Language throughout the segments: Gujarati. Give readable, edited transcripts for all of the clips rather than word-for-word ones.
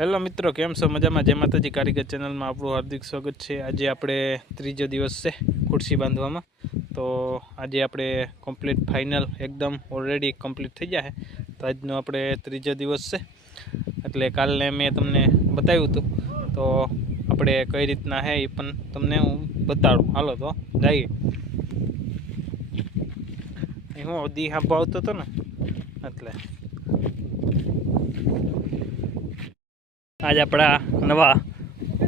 હેલો મિત્રો, કેમ છો? મજામાં? જય માતાજી. કારીગર ચેનલમાં આપણું હાર્દિક સ્વાગત છે. આજે આપણે ત્રીજો દિવસ છે ખુરશી બાંધવામાં. તો આજે આપણે કમ્પ્લીટ ફાઇનલ એકદમ ઓલરેડી કમ્પ્લીટ થઈ ગયા છે. તો આજનો આપણે ત્રીજો દિવસ છે, એટલે કાલે મેં તમને બતાવ્યું હતું. તો આપણે કઈ રીતના છે એ પણ તમને હું બતાડું. હાલો તો જઈએ. હું દી હાંભો આવતો હતો ને, એટલે आज अपना नवा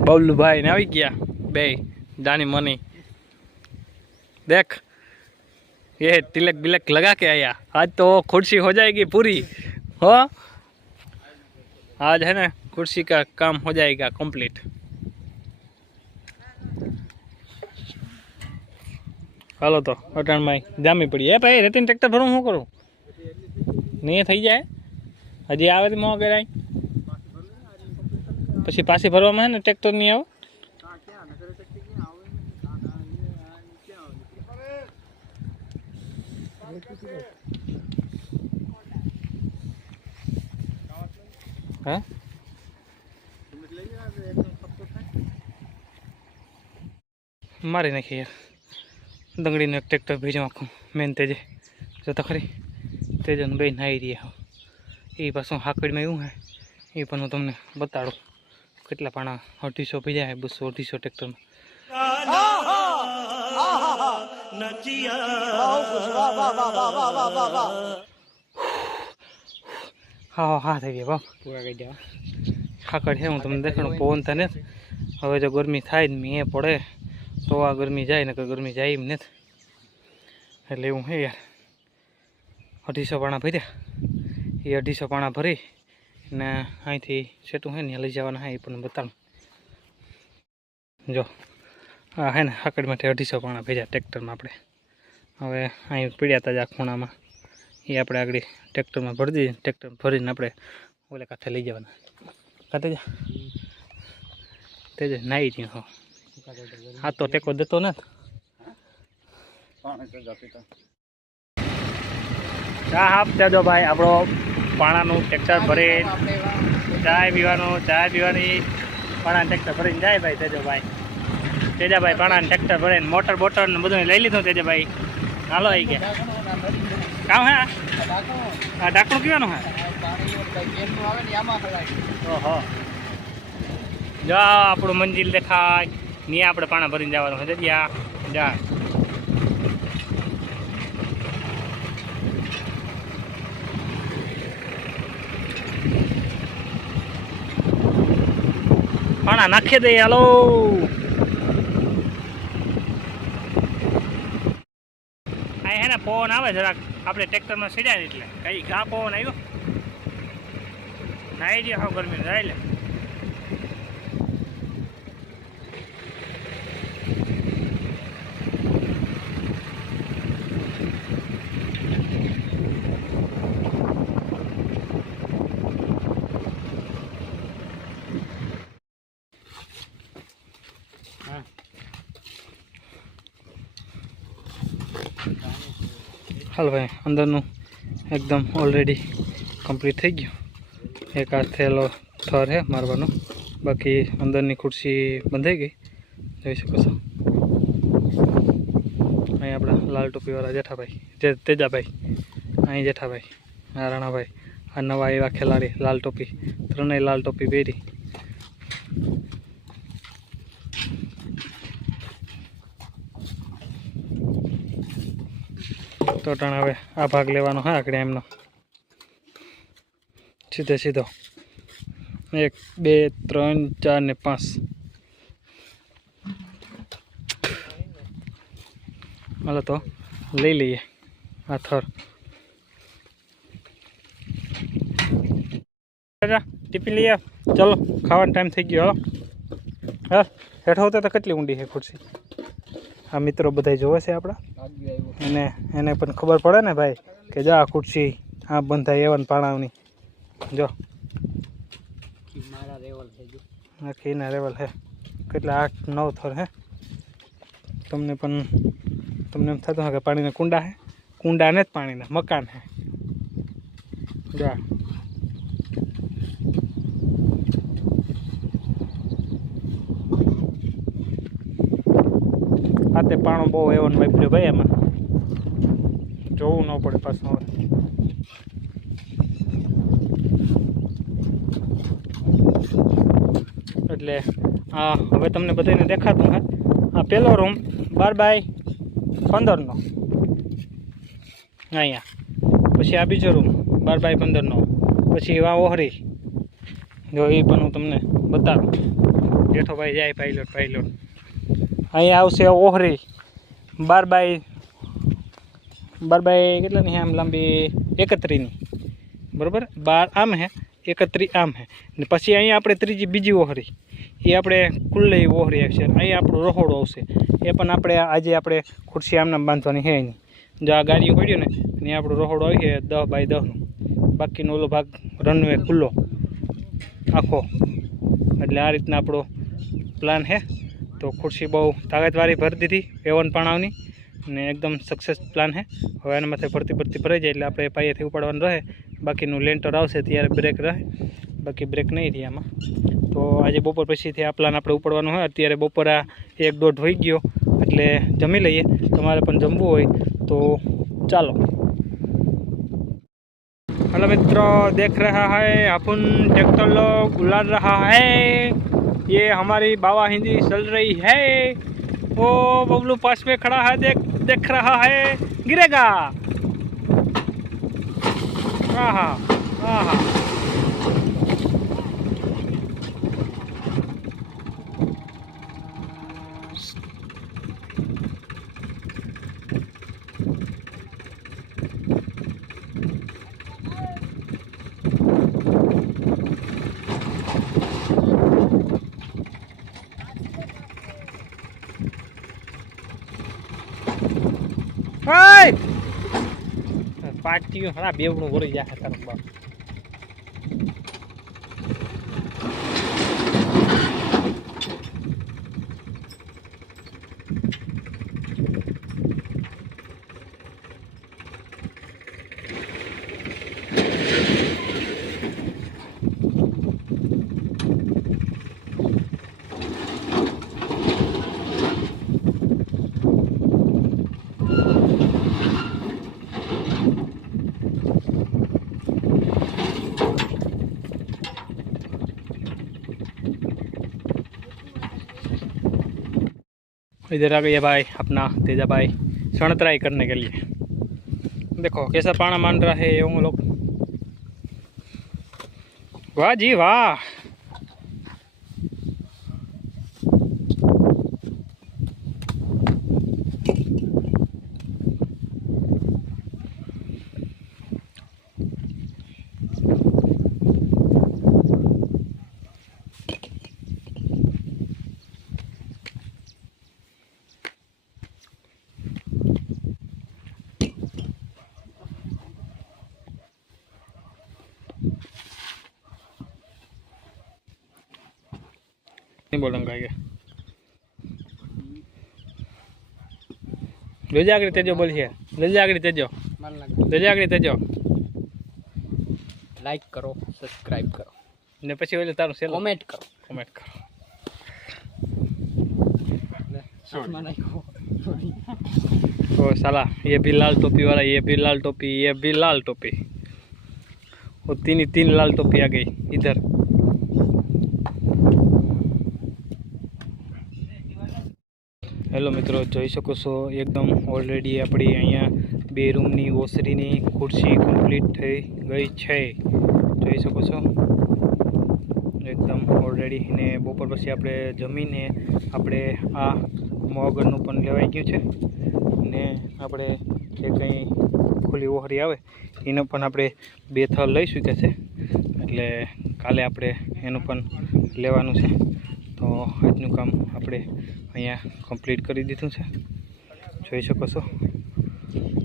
बबलू भाई ने आ गया बे जानी मनी। देख ये तिलक बिलक लगा के आया। आज तो कुर्सी हो जाएगी पूरी हो। आज है ना कुर्सी का काम हो जाएगा कंप्लीट। हालो तो अटाण में जामी पड़ी है भाई। रेतीन ट्रेक्टर भरू शू करूँ? नहीं थी जाए हजी आवे तो मो कराय પછી પાછી ભરવામાં હે ને ટ્રેક્ટર નહીં આવે। હા મારી નાખી યાર દંગડીનું એક ટ્રેક્ટર ભેજવા આખું મેન તેજે જોતા ખરી તેજન બે નાઈ રહ્યા એ પાછું હાકડીમાં એવું હે એ પણ હું તમને બતાડું કેટલા પાણા 250 ભેજા હે 200 ટ્રેક્ટરમાં। હા હા થઈ ગયા બાપ પૂરા કહી દેવા હાકડ છે। હું તમને દેખાડું પવન થાય ને હવે જો ગરમી થાય ને મીએ પડે તો આ ગરમી જાય ને ગરમી જાય એમ નથી એટલે એવું હે યાર। 250 પાણા ભર્યા એ 250 પાણા ભરી ને અહીંથી સેટું હે ને લઈ જવાના હે એ પણ બતાવું। જો આ હે ને હાકડીમાંથી 250 પાણા ભેજા ટ્રેક્ટરમાં આપણે હવે અહીં પીડ્યા હતા જ આ ખૂણામાં એ આપણે આગળ ટ્રેક્ટરમાં ભરી દઈએ। ટ્રેક્ટર ભરીને આપણે ઓલે કાંઠે લઈ જવાના કાંઠે જા તે જ નાઈ રહ્યું હો આ તો ટેકો દેતો ને ચા આપતા જો ભાઈ આપણો પાણાનું ટ્રેક્ટર ભરી ચાય પીવાની પાણાનું ટ્રેક્ટર ભરીને જાય ભાઈ તેજાભાઈ પાણાનું ટ્રેક્ટર ભરીને મોટર બોટર ને બધું લઈ લીધું તેજાભાઈ। હાલો આવી ગયા કામ હે આ ઢાંકણું પીવાનું હે ઓહો જો આપણું મંજિલ દેખાય ને આપણે પાણા ભરીને જવાનું હે તેજા જા પાણા નાખી દઈએ। હાલો આ હે ને પવન આવે જરાક આપણે ટ્રેક્ટરમાં સીડ્યા ને એટલે કઈ ઘા પવન આવ્યો નાઈ દે હાવ ગરમી જાય લે हाल भाई अंदर एकदम ऑलरेडी कम्प्लीट थी गयो। एक आ थेलो थर है मारवा बाकी अंदर की खुर्सी बंधाई गई जी सको छो। अँ अपना लाल टोपी वाला जेठाभाई तेजाभाई अँ जेठाभाई आ राणाभाई आ नवा एवं खेलाड़ी लाल टोपी त्रे लाल टोपी पहरी तो टाण हवे आ भाग लेवानो है आकड़े एमनो सीधे सीधो 1 2 3 4 ने 5 हालो तो लई लीए आ थर टिफिन लिया चलो खावा टाइम थी गयो। हाँ हेठ होते तो કેટલી ઊંડી है खुर्सी आ मित्रों बधाई जोवे छे आपड़ा एने पण खबर पड़े ने भाई कि जो आ खुर्सी आ बंधाई एवन पाणावनी जो मारा रेवल है जो आखी ना रेवल है કેટલા 8-9 થર હે તમને એમ થતું હોય કે પાણીના કુંડા હે કુંડા ને જ પાણીના મકાન હે જા આ તે પાણો બહુ એવન વાપર્યો ભાઈ એમાં જોવું ન પડે પાછું હવે એટલે આ હવે તમને બધાને દેખાતું હે આ પહેલો રૂમ 12x15 નો અહીંયા પછી આ બીજો રૂમ 12x15 નો પછી વા ઓહરી જો એ પણ હું તમને બતાવું જેઠો ભાઈ જાય પાયલોટ અહીંયા આવશે ઓહરી 12x કેટલાની આમ લાંબી 31 ની બરાબર 12 આમ હે 31 આમ હે ને પછી અહીંયા આપણે ત્રીજી બીજી ઓહરી એ આપણે ખુલ્લી ઓહરી આવશે અહીંયા આપણું રહોડું આવશે એ પણ આપણે આજે આપણે ખુરશી આમનામ બાંધવાની છે એની જો આ ગાડીઓ પડ્યો ને ત્યાં આપણું રહોડું આવી છે 10x10 નું બાકીનો ઓલો ભાગ રનવે ખુલ્લો આખો એટલે આ રીતના આપણો પ્લાન છે તો ખુરશી બહુ તાકાતવાળી ભરી દીધી એવન પાણાવની ને એકદમ સક્સેસ પ્લાન છે હવે એના માથે ભરતી ભરાઈ જાય એટલે આપણે પાયેથી ઉપાડવાનું રહે બાકીનું લેન્ટર આવશે ત્યારે બ્રેક રહે બાકી બ્રેક નહીં રહે આમાં તો આજે બપોર પછીથી આ પ્લાન આપણે ઉપાડવાનું હોય અત્યારે બપોર 1-1:30 હોઈ ગયો એટલે જમી લઈએ તમારે પણ જમવું હોય તો ચાલો हेलो मित्रों देख रहा है अपन ट्रैक्टर लोग उलाड़ रहा है ये हमारी बाबा हिंदी चल रही है वो बबलू पास में खड़ा है देख रहा है गिरेगा हाँ પાટી હરા બેવડું વળી જાય તારું બાપ इधर आ गए भाई अपना तेजा भाई सणतराई करने के लिए देखो कैसा पाना मान रहा है ये लोग वाह जी वाह नहीं बोलूंगा ये ले जाकर तेजो बोलिए ले जाकर तेजो लाइक करो सब्सक्राइब करो ने પછી ઓલે તારું સેલ कमेंट करो ओ साला ये भी लाल टोपी वाला ये भी लाल टोपी और तीन लाल टोपी आ गई इधर हेलो मित्रों જોઈ શકો છો એકદમ ઓલરેડી આપણી અહીંયા બે રૂમની ઓસરીની ખુરશી કમ્પ્લીટ થઈ ગઈ છે જોઈ શકો છો એકદમ ઓલરેડી ને બપોર પછી આપણે જમીને આપણે આ મોગરનું પણ લેવાઈ ગયું છે ને આપણે જે કંઈ ખુલ્લી ઓહરી આવે એનો પણ આપણે 2 થર લઈ શક્યા છે એટલે કાલે આપણે એનું પણ લેવાનું છે તો આજનું કામ આપણે અહીંયા કમ્પ્લીટ કરી દીધું છે જોઈ શકો છો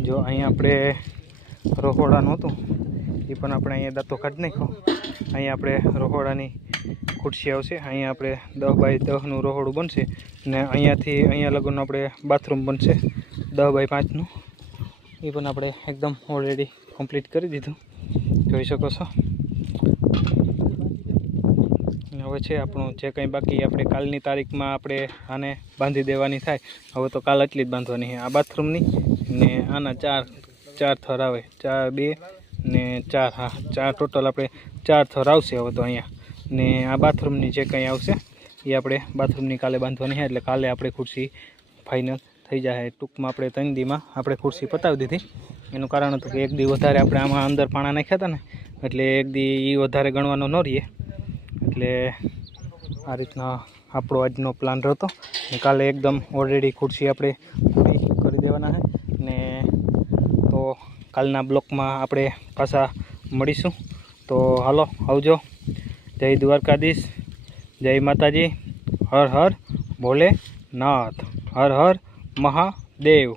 જો અહીંયા આપણે રહોડાનું હતું એ પણ આપણે અહીંયા દાંતો કાઢી નાખ્યો અહીંયા આપણે રહોડાની ખુરશી આવશે. અહીંયા આપણે 10 બાય 10નું રહોડું બનશે ને અહીંયાથી અહીંયા લગનનું આપણે બાથરૂમ બનશે 10 બાય 5નું. એ પણ આપણે એકદમ ઓલરેડી કમ્પ્લીટ કરી દીધું, જોઈ શકો છો. હવે છે આપણું જે કંઈ બાકી આપણે કાલની તારીખમાં આપણે આને બાંધી દેવાની થાય. હવે તો કાલ એટલી જ બાંધવાની છે આ બાથરૂમની ને આના ચાર થર આવે, 4 2 ને 4, હા 4 ટોટલ આપણે 4 થર આવશે હવે તો અહીંયા. ને આ બાથરૂમની જે કંઈ આવશે એ આપણે બાથરૂમની કાલે બાંધવાની છે. એટલે કાલે આપણે ખુરશી ફાઇનલ થઈ જાય. ટૂંકમાં આપણે 3 દીમાં આપણે ખુરશી પતાવી દીધી. એનું કારણ હતું કે એક દી વધારે આપણે આમાં અંદર પાણા નાખ્યા હતા ને, એટલે એક દી એ વધારે ગણવાનો ન રહીએ. એટલે આ રીતના આપણો આજનો પ્લાન હતો. ને કાલે એકદમ ઓલરેડી ખુરશી આપણે પૂરી કરી દેવાના છે. ને તો કાલના બ્લોકમાં આપણે પાછા મળીશું. તો હાલો આવજો. જય દ્વારકાધીશ, જય માતાજી, હર હર ભોલેનાથ, હર હર મહાદેવ.